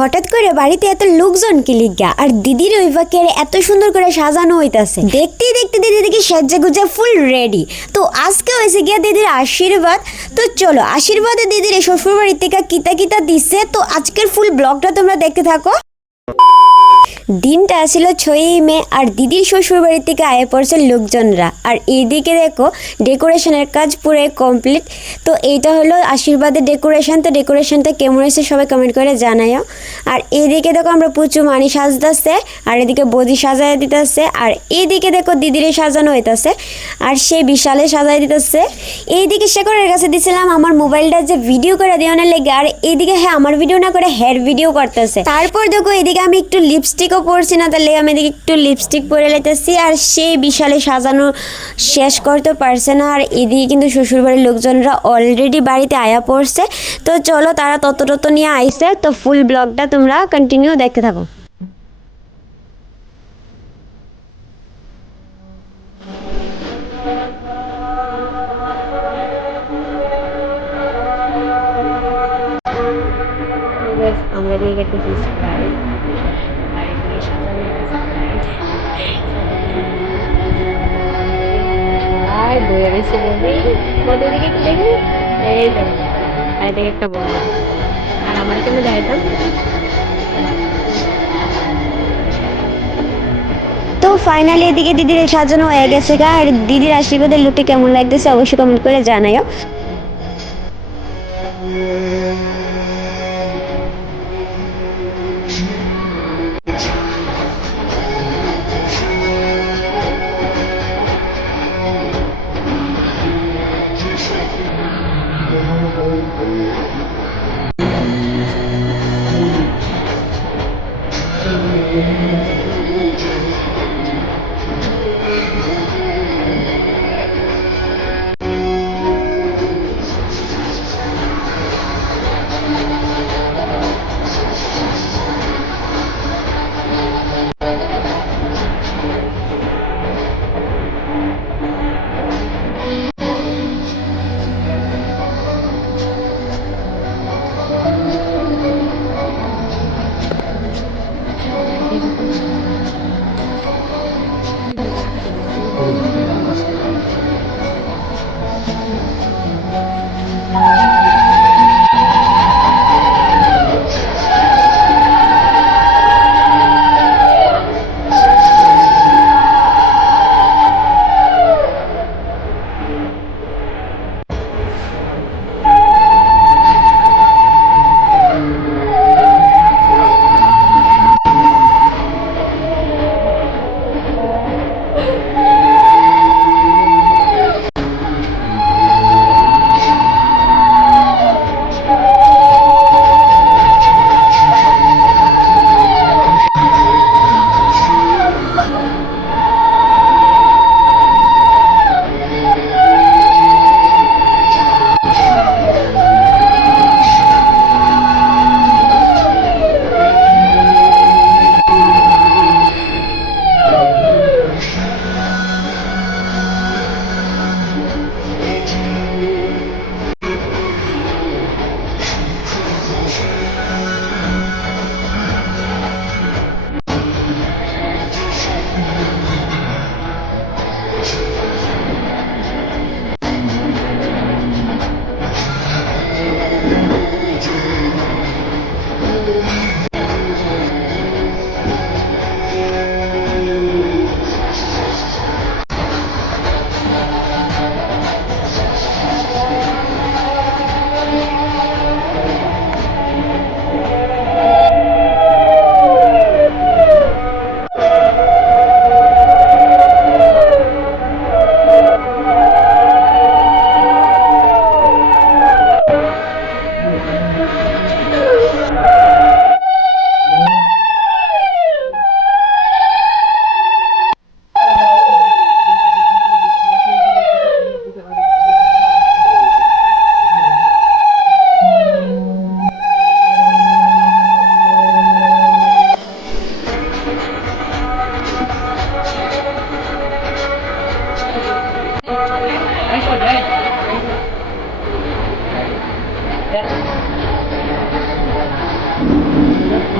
হঠাৎ করে বাড়িতে এত লোকজন কি লিগা আর দিদির ওইভাবে এত সুন্দর করে সাজানো হইতাছে। দেখতে দেখতে দিদি দেখি সাজ্জা গুজা ফুল রেডি। তো আজকে হয়েছে গিয়া দিদির আশীর্বাদ। তো চলো আশীর্বাদে দিদির এই শ্বশুর বাড়ি থেকে কিতা কিতা দিচ্ছে, তো আজকের ফুল ব্লগটা তোমরা দেখতে থাকো। দিনটা ছিল 6ই মে আর দিদির শ্বশুর বাড়ি থেকে আয়ে পড়ছে লোকজনরা। আর এইদিকে দেখো ডেকোরেশনের কাজ পুরো কমপ্লিট। তো এইটা হলো আশীর্বাদের ডেকোরেশন। তো ডেকোরেশনটা কেমন হয়েছে সবাই কমেন্ট করে জানাইও। আর এইদিকে দেখো আমরা পুচু মানি সাজতেছে, আর এদিকে বদি সাজাই দিতেছে, আর এইদিকে দেখো দিদির সাজানো হইতাছে আর সে বিশালে সাজাই দিতেছে। এইদিকে শেখরের কাছে দিছিলাম আমার মোবাইলটা যে ভিডিও করে দেওয়ানোর লেগে, আর এইদিকে হ্যাঁ আমার ভিডিও না করে হেয়ার ভিডিও করতেছে। তারপর দেখো এদিকে আমি একটু লিপস্টিকও পরছি না, তাহলে আমি এদিকে একটু লিপস্টিক পরে লাইতেছি, আর সেই বিশালে সাজানো শেষ করতে পারছে না। আর এদিকে কিন্তু শ্বশুরবাড়ির লোকজনরা অলরেডি বাড়িতে আয়া পড়ছে। তো চলো তারা তত নিয়ে আইছে। তো ফুল ব্লগটা তোমরা কন্টিনিউ দেখতে থাকো। আমরা দিয়ে গেতেছি স্প্রাইট, আর এদিকে সাজানো স্প্রাইট আর বইয়ে রয়েছে বলি বলি দিকে একটু দেখি। এই দেখো আর এদিকে একটা বই, আর আমার কেমন দেখাইতাম। তো ফাইনালি এদিকে দিদির সাজানো হয়ে গেছে গা। আর দিদির আশীর্বাদের লুকটি কেমন লাগতেছে অবশ্যই কমেন্ট করে জানাইও।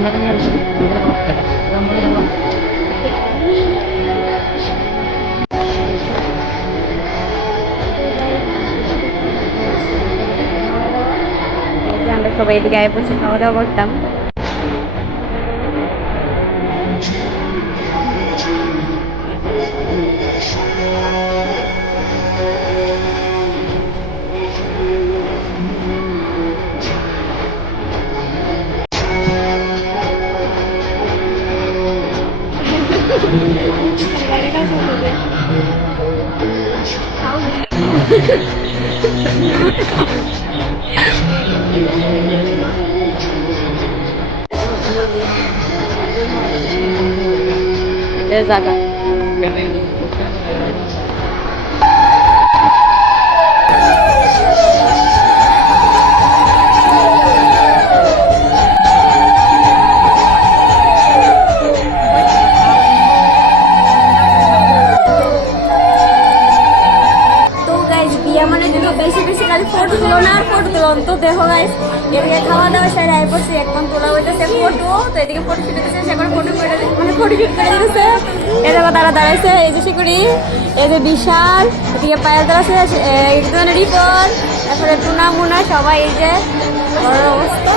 আমরা সবাই এদিকে আয় বসে খাওয়া দাওয়া করতাম। এটা জায়গা বেশি বেশি খালি ফটো তুলো না আর ফটো তুলো। তো দেখো গাইস এদিকে খাওয়া দাওয়া সেরে আই পড়ছি, একদম তোলা হইতেছে ফটো। তো এদিকে ফটো শুট দিতেছে, সে করে ফটো করে মানে ফটো শুট করে দিতেছে। এই দেখো তারা দাঁড়াইছে, এই যে শিকুড়ি, এই যে বিশাল, এদিকে পায়েল দাঁড়াচ্ছে, একজন রিপন, তারপরে টুনা মুনা সবাই। এই যে অবস্থা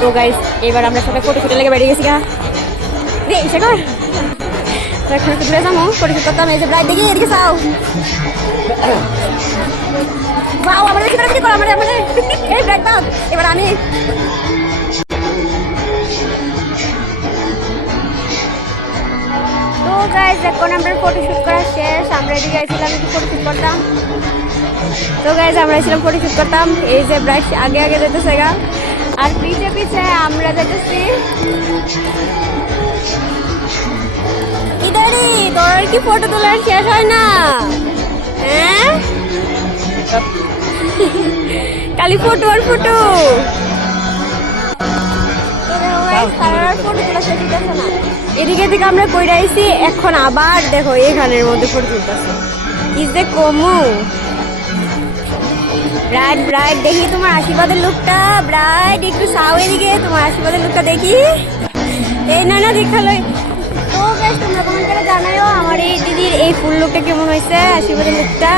তো গাইস এবার আমরা সবাই ফটো শুটে লেগে বেরিয়ে গেছি গা রে সে কর এখন একটু ঘুরে যাবো পরিচিত করতাম। এই যে ব্রাইড দেখি এদিকে চাও বাও আমাদের কি করো আমাদের এই ব্রাইড দাও। এবার আমি তো গাইস এখন আমরা ফটো শুট করা শেষ। আমরা এদিকে আইছিলাম একটু ফটো শুট করতাম। তো গাইস আমরা আইছিলাম ফটো শুট করতাম। এই যে ব্রাইড আগে আগে যেতেছে গা আর পিছে পিছে আমরা যেতেছি। ইদারি তোর কি ফটো তোলার শেষ হয় না? হ্যাঁ খালি ফটো আর ফটো। এদিকে থেকে আমরা কইরা আইছি, এখন আবার দেখো এখানের মধ্যে ফটো তুলতেছে। কি যে কমু ব্রাইড ব্রাইড দেখি তোমার আশীর্বাদের লুকটা। ব্রাইড একটু চাও এদিকে, তোমার আশীর্বাদের লুকটা দেখি। এই না না দেখালো। তো গাইস তোমরা কমেন্ট করে জানাও আমার এই দিদির এই ফুল লুকটা কেমন হয়েছে, আশীর্বাদের লুকটা।